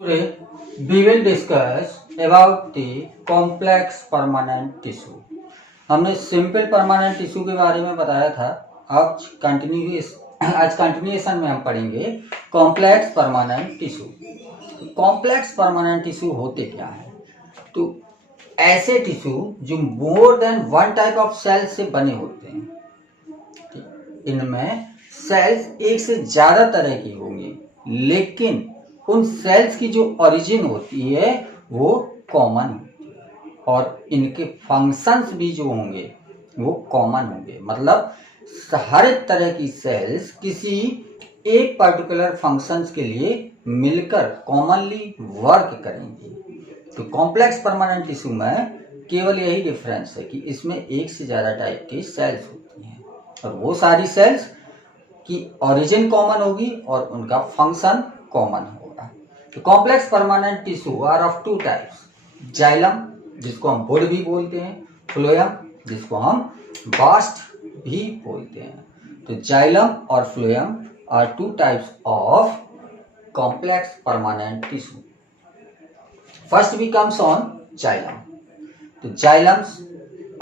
Today we will discuss about the complex permanent tissue. हमने simple permanent tissue के बारे में बताया था। आज कंटिन्यूएशन में हम पढ़ेंगे complex permanent tissue. Complex permanent tissue होते क्या है? तो ऐसे टिश्यू जो more than one type of cell से बने होते हैं। इनमें सेल्स एक से ज्यादा तरह की होंगी, लेकिन उन सेल्स की जो ओरिजिन होती है वो कॉमन होती है और इनके फंक्शंस भी जो होंगे वो कॉमन होंगे। मतलब हर एक तरह की सेल्स किसी एक पर्टिकुलर फंक्शंस के लिए मिलकर कॉमनली वर्क करेंगी। तो कॉम्प्लेक्स परमानेंट टिश्यू में केवल यही डिफरेंस है कि इसमें एक से ज्यादा टाइप की सेल्स होती हैं और वो सारी सेल्स की ओरिजिन कॉमन होगी और उनका फंक्शन कॉमन होगा। तो complex permanent tissue are of two types, xylem जिसको हम वुड भी बोलते हैं, फ्लोएम जिसको हम बास्ट भी बोलते हैं। तो जाइलम और phloem are two types of complex permanent tissue. First we comes on xylem. तो xylems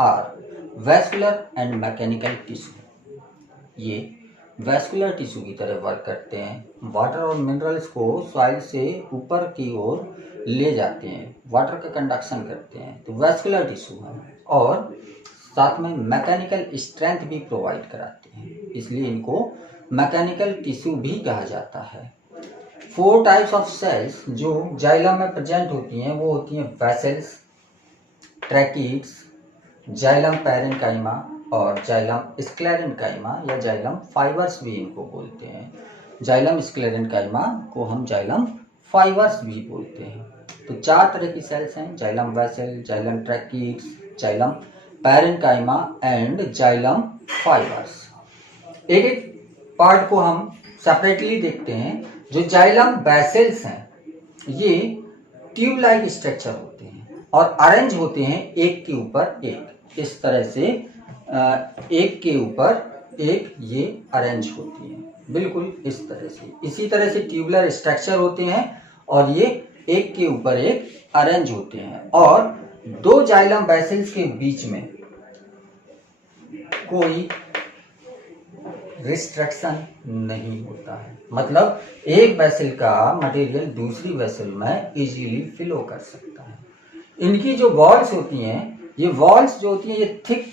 are vascular and mechanical tissue. ये वैस्कुलर टिश्यू की तरह वर्क करते हैं। वाटर और मिनरल्स को सॉइल से ऊपर की ओर ले जाते हैं, वाटर का कंडक्शन करते हैं। तो वैस्कुलर टिश्यू है और साथ में मैकेनिकल स्ट्रेंथ भी प्रोवाइड कराते हैं, इसलिए इनको मैकेनिकल टिश्यू भी कहा जाता है। 4 टाइप्स ऑफ सेल्स जो जाइलम में प्रेजेंट होती हैं वो होती हैं वेसल्स, ट्रैकीड्स, जाइलम पैरेन्काइमा और जाइलम स्क्लेरेन्काइमा या जाइलम फाइबर्स भी इनको बोलते हैं। जाइलम स्क्लेरेन्काइमा को हम जाइलम फाइबर्स भी बोलते हैं। तो 4 तरह की सेल्स हैं, xylem vessel, xylem tracheids, xylem parenchyma and xylem fibres. एक एक पार्ट को हम सेपरेटली देखते हैं। जो जाइलम वेसल्स हैं ये ट्यूब लाइक स्ट्रक्चर होते हैं और अरेंज होते हैं एक के ऊपर एक, इस तरह से एक के ऊपर एक ये अरेंज होती है, बिल्कुल इस तरह से। इसी तरह से ट्यूबुलर स्ट्रक्चर होते हैं और ये एक के ऊपर एक अरेंज होते हैं और 2 जाइलम वेसल्स के बीच में कोई रिस्ट्रक्शन नहीं होता है। मतलब एक वेसल का मटेरियल दूसरी वेसल में इजीली फ्लो कर सकता है। इनकी जो वॉल्स होती हैं, ये वॉल्स जो होती हैं ये थिक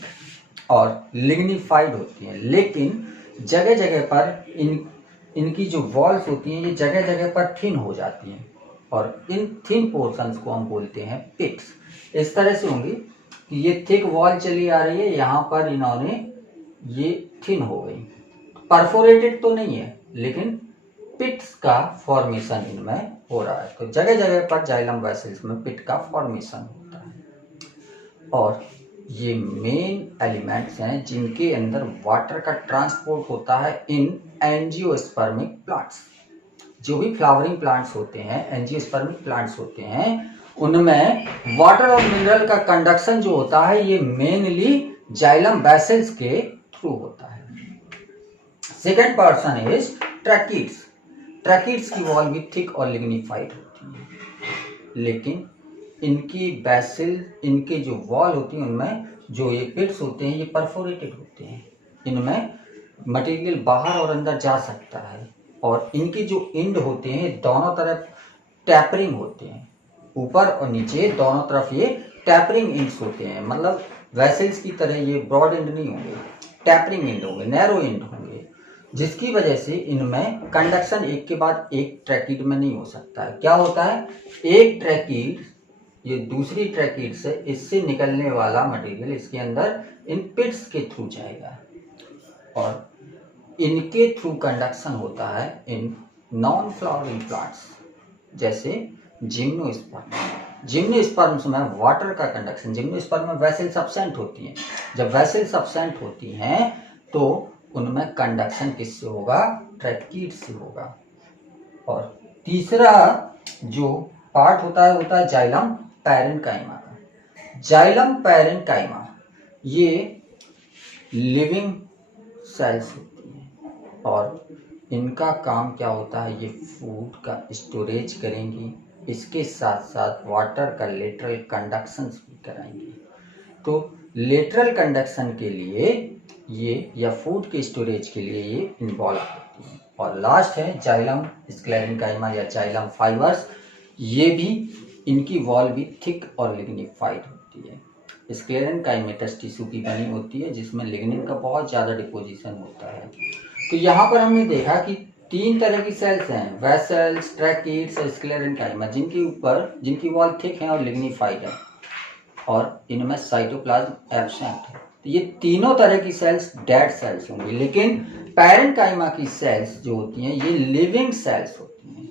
और लिग्निफाइड होती हैं, लेकिन जगह जगह पर इनकी जो वॉल्स होती हैं ये जगह जगह पर थिन हो जाती हैं और इन थिन पोर्शंस को हम बोलते हैं पिट्स। इस तरह से होंगी कि ये थिक वॉल चली आ रही है, यहाँ पर इन्होंने ये थिन हो गई, परफोरेटेड तो नहीं है लेकिन पिट्स का फॉर्मेशन इनमें हो रहा है। तो जगह जगह पर जाइलम वेसल्स में पिट का फॉर्मेशन होता है और ये मेन एलिमेंट्स हैं जिनके अंदर वाटर का ट्रांसपोर्ट होता है इन एंजियोस्पर्मिक प्लांट्स। जो भी फ्लावरिंग प्लांट्स होते हैं, एंजियोस्पर्मिक प्लांट्स होते हैं, उनमें वाटर और मिनरल का कंडक्शन जो होता है ये मेनली जाइलम वेसल्स के थ्रू होता है। Second person is tracheids. Tracheids की वॉल भी थिक और लिग्निफाइड होती है, लेकिन इनकी वेसल, इनके जो वॉल होती है उनमें जो ये पिट्स होते हैं ये परफोरेटेड होते हैं। इनमें मटेरियल बाहर और अंदर जा सकता है और इनके जो एंड होते हैं दोनों तरफ टैपरिंग होते हैं, ऊपर और नीचे दोनों तरफ ये टैपरिंग एंड्स होते हैं। मतलब वेसल्स की तरह ये ब्रॉड एंड नहीं होंगे, टैपरिंग एंड होंगे, नैरो एंड होंगे, जिसकी वजह से इनमें कंडक्शन एक के बाद एक ट्रैकीड में नहीं हो सकता है। क्या होता है, एक ट्रैकीड ये दूसरी ट्रैकीड से, इससे निकलने वाला मटेरियल इसके अंदर इन पिट्स के थ्रू जाएगा और इनके थ्रू कंडक्शन होता है इन नॉन फ्लावरिंग प्लांट्स जैसे जिम्नोस्पर्म। जिम्नोस्पर्म्स में वाटर का कंडक्शन, जिम्नोस्पर्म में वेसल्स एब्सेंट होती हैं। जब वेसल्स एब्सेंट होती हैं तो उनमें कंडक्शन किससे होगा, ट्रैकीड से होगा। और तीसरा जो पार्ट होता है जाइलम पैरेन्काइमा का। जाइलम पैरेन्काइमा ये लिविंग सेल्स होती हैं और इनका काम क्या होता है, ये फूड का स्टोरेज करेंगी इसके साथ साथ वाटर का लेटरल कंडक्शन भी कराएंगे। तो लेटरल कंडक्शन के लिए ये या फूड के स्टोरेज के लिए ये इन्वॉल्व होती है। और लास्ट है जाइलम स्क्लेरेन्काइमा या जाइलम फाइबर्स। ये भी इनकी वॉल भी थिक और लिग्निफाइड होती है। स्क्लेरेन्काइमेटस टिश्यू की बनी होती है जिसमें लिग्निन का बहुत ज़्यादा डिपोजिशन होता है। तो यहाँ पर हमने देखा कि 3 तरह की सेल्स हैं, वेसल्स, ट्रैकीड्स और स्क्लेरेन्काइमा, जिनकी वॉल थिक है और लिग्निफाइड है और इनमें साइटोप्लाज्म एब्सेंट है। तो ये तीनों तरह की सेल्स डेड सेल्स होंगी, लेकिन पैरेन्काइमा की सेल्स जो होती हैं ये लिविंग सेल्स होती हैं।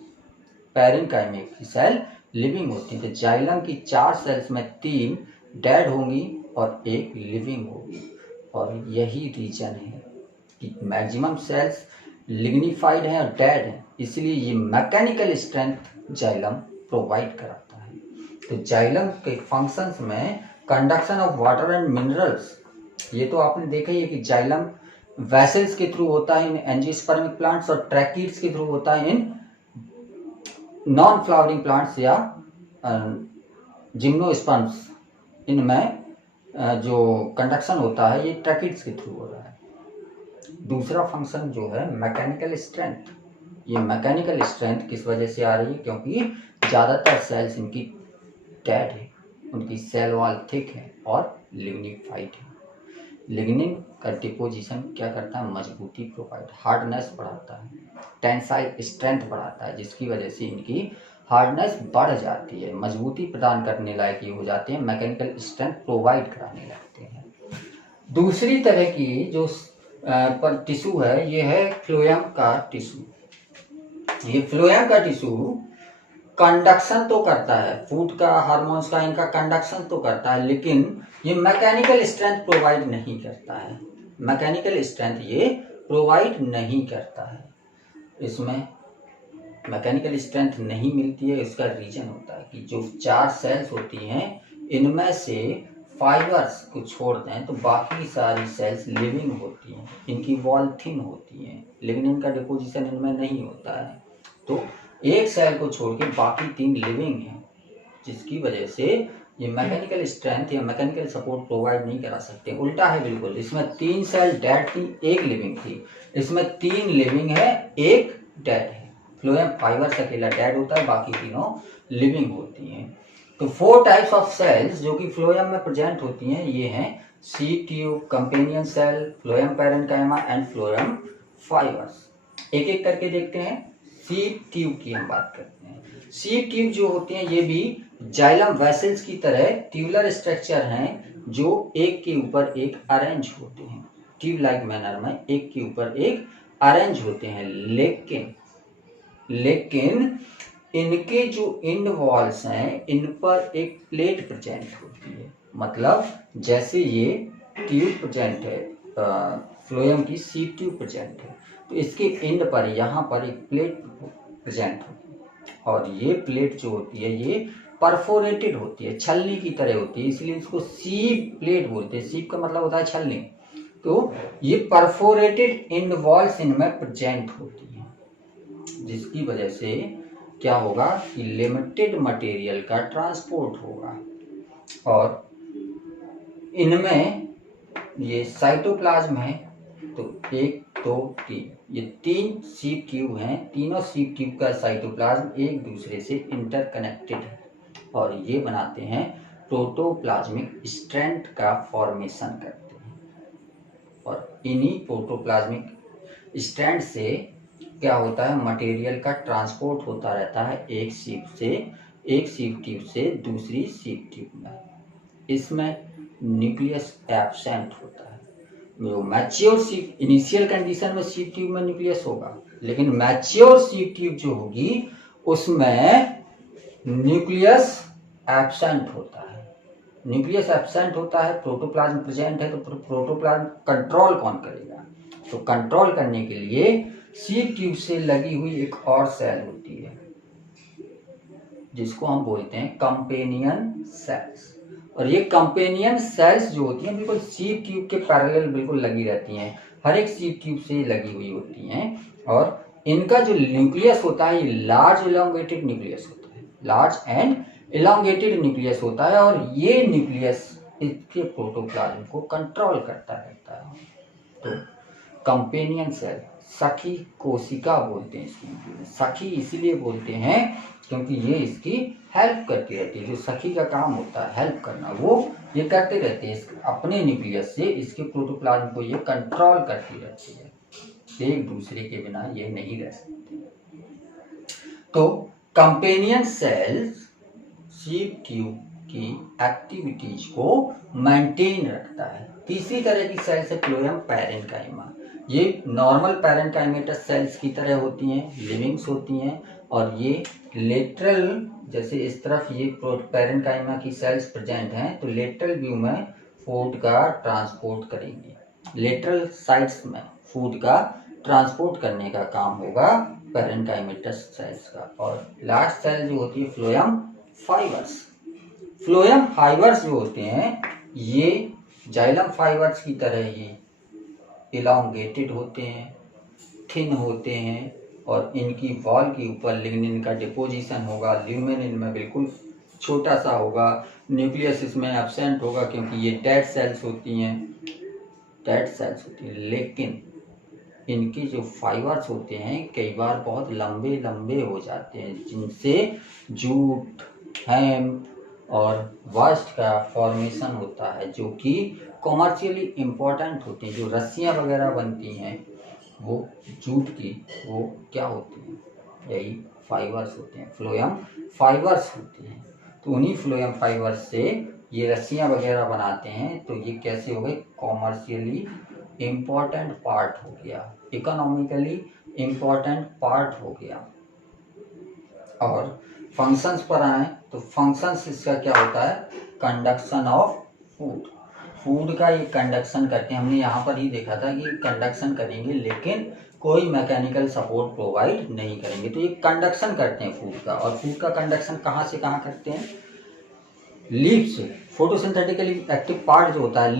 पैरेन्काइमा की सेल लिविंग होती है। तो जाइलम की 4 सेल्स में 3 डेड होंगी और 1 लिविंग होगी। और यही रीजन है कि मैक्सिमम सेल्स लिग्निफाइड हैं और डेड हैं, इसलिए ये मैकेनिकल स्ट्रेंथ जाइलम प्रोवाइड कराता है। तो जाइलम के फंक्शंस में conduction of water and minerals, ये तो आपने देखा ही है कि जाइलम वेसल्स के थ्रू होता है इन एंजियोस्पर्मिक प्लांट्स और ट्रैकीड्स के थ्रू होता है इन नॉन फ्लावरिंग प्लांट्स या जिम्नोस्पर्म्स। इनमें जो कंडक्शन होता है ये ट्रैकीड्स के थ्रू हो रहा है। दूसरा फंक्शन जो है मैकेनिकल स्ट्रेंथ, ये मैकेनिकल स्ट्रेंथ किस वजह से आ रही है? क्योंकि ज़्यादातर सेल्स इनकी डेड है, उनकी सेल वॉल थिक है और लिग्निफाइड है। लिग्निन का डिपोजिशन क्या करता है? मजबूती प्रोवाइड, हार्डनेस बढ़ाता है, टेंसाइल स्ट्रेंथ बढ़ाता है, जिसकी वजह से इनकी हार्डनेस बढ़ जाती है, मजबूती प्रदान करने लायक ये हो जाते हैं, मैकेनिकल स्ट्रेंथ प्रोवाइड कराने लगते हैं। दूसरी तरह की जो पर टिश्यू है ये है फ्लोएम का टिश्यू। ये फ्लोएम का टिश्यू कंडक्शन तो करता है, फूड का, हार्मोन्स का, इनका कंडक्शन तो करता है, लेकिन ये मैकेनिकल स्ट्रेंथ प्रोवाइड नहीं करता है। मैकेनिकल स्ट्रेंथ ये प्रोवाइड नहीं करता है। इसमें मैकेनिकल स्ट्रेंथ नहीं मिलती है। इसका रीजन होता है कि जो 4 सेल्स होती हैं इनमें से फाइबर्स को छोड़ दें तो बाकी सारी सेल्स लिविंग होती हैं, इनकी वॉल थिन होती हैं, लिग्निन का डिपोजिशन इनमें नहीं होता है। तो एक सेल को छोड़ के बाकी 3 लिविंग हैं, जिसकी वजह से ये मैकेनिकल स्ट्रेंथ या मैकेनिकल सपोर्ट प्रोवाइड नहीं करा सकते। उल्टा है बिल्कुल, इसमें 3 सेल डेड थी, 1 लिविंग थी। इसमें 3 लिविंग है, 1 डेड है। फ्लोएम फाइबर्स अकेला डेड होता है, बाकी तीनों लिविंग होती हैं। तो 4 टाइप्स ऑफ सेल्स जो कि फ्लोएम में प्रेजेंट होती हैं ये हैं sieve tube, companion cell, phloem parenchyma and phloem fibres. एक एक करके देखते हैं। सीड ट्यूब की हम बात करते हैं। सीड ट्यूब जो होते हैं ये भी जाइलम वेसल्स की तरह ट्यूबुलर स्ट्रक्चर हैं जो एक के ऊपर एक अरेंज होते हैं, ट्यूब लाइक मैनर में एक के ऊपर एक अरेंज होते हैं। लेकिन इनके जो इंड वॉल्स हैं इन पर एक प्लेट प्रेजेंट होती है। मतलब जैसे ये ट्यूब प्रेजेंट है, फ्लोएम की सीड ट्यूब प्रेजेंट है, तो इसके इंड पर यहाँ पर एक प्लेट प्रेजेंट होती है और ये प्लेट जो होती है ये परफोरेटेड होती है, छलनी की तरह होती है, इसलिए इसको सीप प्लेट बोलते हैं। सीप का मतलब होता है छलनी। तो ये परफोरेटेड इंड वॉल्स इनमें प्रेजेंट होती है, जिसकी वजह से क्या होगा कि लिमिटेड मटेरियल का ट्रांसपोर्ट होगा। और इनमें ये साइटोप्लाज्म है, तो 1 2 3 ये 3 सीप ट्यूब हैं। तीनों सीप ट्यूब का साइटोप्लाज्म एक दूसरे से इंटरकनेक्टेड है और ये बनाते हैं प्रोटोप्लाज्मिक स्ट्रैंड का फॉर्मेशन करते हैं। और इन्हीं प्रोटोप्लाज्मिक स्ट्रैंड से क्या होता है, मटेरियल का ट्रांसपोर्ट होता रहता है एक सीप ट्यूब से दूसरी सीप ट्यूब में। इसमें न्यूक्लियस एब्सेंट होता है। जो मैच्योर सीप, इनिशियल कंडीशन में सीप ट्यूब में न्यूक्लियस होगा, लेकिन मैच्योर सीप ट्यूब जो होगी उसमें न्यूक्लियस एब्सेंट होता है। न्यूक्लियस एब्सेंट होता है, प्रोटोप्लाज्म प्रेजेंट है, तो प्रोटोप्लाज्म कंट्रोल कौन करेगा? तो कंट्रोल करने के लिए सीप ट्यूब से लगी हुई एक और सेल होती है जिसको हम बोलते हैं कंपेनियन सेल्स। और ये कंपेनियन सेल्स जो होती हैं बिल्कुल सीप ट्यूब के पैरेलल बिल्कुल लगी रहती हैं, हर एक सीप ट्यूब से लगी हुई होती हैं। और इनका जो न्यूक्लियस होता है ये लार्ज इलोंगेटेड न्यूक्लियस होता है, लार्ज एंड इलांगेटेड न्यूक्लियस होता है और ये न्यूक्लियस इसके प्रोटोप्लाज्म को कंट्रोल करता रहता है। तो कंपेनियन सेल, सखी कोशिका बोलते हैं इसको। सखी इसीलिए बोलते हैं क्योंकि ये इसकी हेल्प करती रहती है। जो सखी का काम होता है हेल्प करना, वो ये करते रहते हैं अपने न्यूक्लियस से इसके प्रोटोप्लाज्म को ये कंट्रोल करती रहती है। एक दूसरे के बिना ये नहीं रह सकते। तो कंपेनियन सेल्स सीप ट्यूब की एक्टिविटीज को मेंटेन रखता है। तीसरी तरह की सेल्स है फ्लोएम पैरेन्काइमा। ये नॉर्मल पैरेन्काइमेटस सेल्स की तरह होती हैं, लिविंग्स होती हैं, और ये लेटरल, जैसे इस तरफ ये पैरेन्काइमा की सेल्स प्रेजेंट हैं, तो लेटरल व्यू में फूड का ट्रांसपोर्ट करेंगे। लेटरल साइड्स में फूड का ट्रांसपोर्ट करने का काम होगा पैरेन्काइमेटस सेल्स का। और लास्ट सेल जो होती है फ्लोएम फाइबर्स। फ्लोएम फाइबर्स जो होते हैं ये जाइलम फाइबर्स की तरह ही इलांगेटेड होते हैं, थिन होते हैं, और इनकी वॉल के ऊपर लिग्निन का डिपोजिशन होगा। ल्यूमेन इनमें बिल्कुल छोटा सा होगा। न्यूक्लियस इसमें एब्सेंट होगा क्योंकि ये डेड सेल्स होती हैं, लेकिन इनके जो फाइबर्स होते हैं कई बार बहुत लंबे लंबे हो जाते हैं, जिनसे जूट, हेम्प और वास्ट का फॉर्मेशन होता है, जो कि कॉमर्शियली इम्पोर्टेंट होते हैं। जो रस्सियाँ वगैरह बनती हैं वो जूट की, वो क्या होती हैं, यही फाइबर्स होते हैं, फ्लोएम फाइबर्स होते हैं। तो उन्हीं फ्लोएम फाइबर्स से ये रस्सियाँ वगैरह बनाते हैं। तो ये कैसे हो गए, कॉमर्शियली इम्पोर्टेंट पार्ट हो गया, इकोनॉमिकली इम्पोर्टेंट पार्ट हो गया। और फंक्शंस पर आए तो फंक्शंस इसका क्या होता है, कंडक्शन ऑफ फूड। फूड का ये कंडक्शन करते हैं। हमने यहाँ पर ही देखा था कि कंडक्शन करेंगे लेकिन कोई मैकेनिकल सपोर्ट प्रोवाइड नहीं करेंगे। तो ये कंडक्शन करते हैं फूड का। और फूड का कंडक्शन कहाँ से कहाँ करते हैं, लीफ से। फोटोसिंथेटिकली एक्टिव पार्ट जो होता है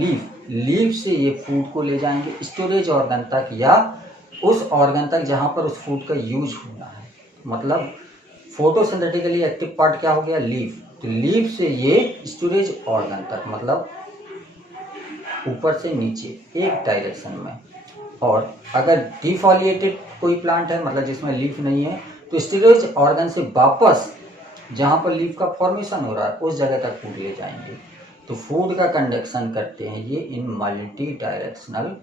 लीफ से ये फूड को ले जाएंगे स्टोरेज ऑर्गन तक, या उस ऑर्गन तक जहाँ पर उस फूड का यूज होना है। मतलब फोटोसिंथेटिकली एक्टिव पार्ट क्या हो गया, लीफ। तो लीफ से ये स्टोरेज ऑर्गन तक, मतलब ऊपर से नीचे एक डायरेक्शन में। और अगर डिफॉलिएटेड कोई प्लांट है, मतलब जिसमें लीफ नहीं है, तो स्टोरेज ऑर्गन से वापस जहाँ पर लीफ का फॉर्मेशन हो रहा है उस जगह तक फूड ले जाएंगे। तो फूड का कंडक्शन करते हैं ये इन मल्टी डायरेक्शनल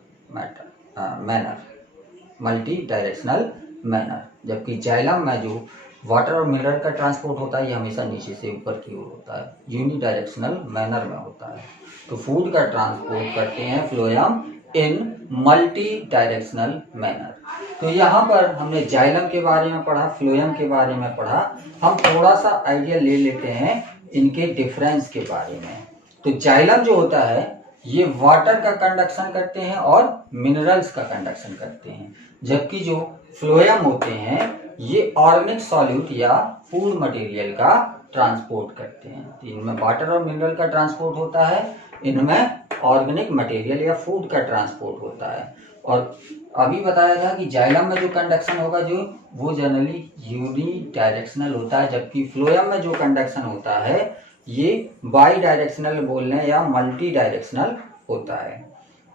मैनर। जबकि जाइलम में जो वाटर और मिनरल का ट्रांसपोर्ट होता है ये हमेशा नीचे से ऊपर की ओर होता है, यूनिडायरेक्शनल मैनर में होता है। तो फूड का ट्रांसपोर्ट करते हैं फ्लोएम इन मल्टी डायरेक्शनल मैनर। तो यहाँ पर हमने जाइलम के बारे में पढ़ा, फ्लोएम के बारे में पढ़ा। हम थोड़ा सा आइडिया ले लेते हैं इनके डिफरेंस के बारे में। तो जाइलम जो होता है ये वाटर का कंडक्शन करते हैं और मिनरल्स का कंडक्शन करते हैं, जबकि जो फ्लोएम होते हैं ये ऑर्गेनिक सॉल्यूट या फूड मटेरियल का ट्रांसपोर्ट करते हैं। तो इनमें वाटर और मिनरल का ट्रांसपोर्ट होता है, इनमें ऑर्गेनिक मटेरियल या फूड का ट्रांसपोर्ट होता है। और अभी बताया था कि जाइलम में जो कंडक्शन होगा जो वो जनरली यूनि डायरेक्शनल होता है, जबकि फ्लोएम में जो कंडक्शन होता है ये बाई डायरेक्शनल बोलने या मल्टी डायरेक्शनल होता है।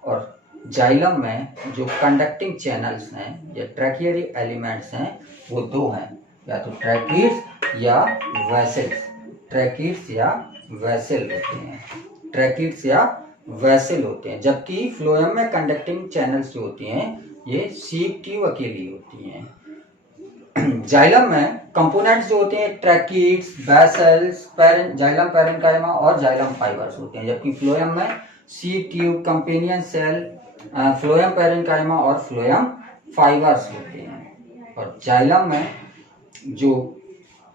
और जाइलम में जो कंडक्टिंग चैनल्स हैं या ट्रैकियरी एलिमेंट्स हैं वो दो हैं, या तो ट्रैकिड्स या वेसल्स। ट्रैकिड्स या वेसल होते हैं, जबकि फ्लोएम में कंडक्टिंग चैनल्स जो होती हैं ये सीप ट्यूब अकेली होती हैं। जाइलम में कंपोनेंट्स जो होते हैं ट्रैकिड्स, वेसल्स, जाइलम पैरेन्काइमा और जाइलम फाइबर्स होते हैं, जबकि फ्लोएम में sieve tube, companion cell, phloem parenchyma और फ्लोएम फाइबर्स होते हैं। और जाइलम में जो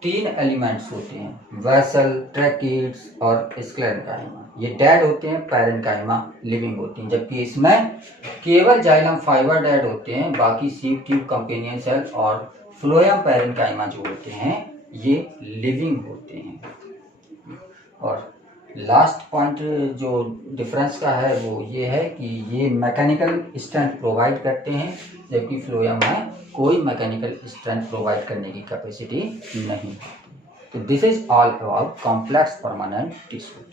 तीन एलिमेंट्स होते हैं वेसल, ट्रैकिड्स और स्क्लेरेन्काइमा, ये डेड होते हैं, पैरेन्काइमा लिविंग होती हैं। जबकि इसमें केवल जाइलम फाइबर डेड होते हैं, बाकी सीप ट्यूब, कंपेनियन सेल और फ्लोएम पैरेन्काइमा जो होते हैं ये लिविंग होते हैं। और लास्ट पॉइंट जो डिफरेंस का है वो ये है कि ये मैकेनिकल स्ट्रेंथ प्रोवाइड करते हैं, जबकि फ्लोएम में कोई मैकेनिकल स्ट्रेंथ प्रोवाइड करने की कैपेसिटी नहीं होती। तो this is all about complex permanent tissue.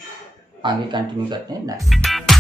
आगे कंटिन्यू करते हैं नेक्स्ट।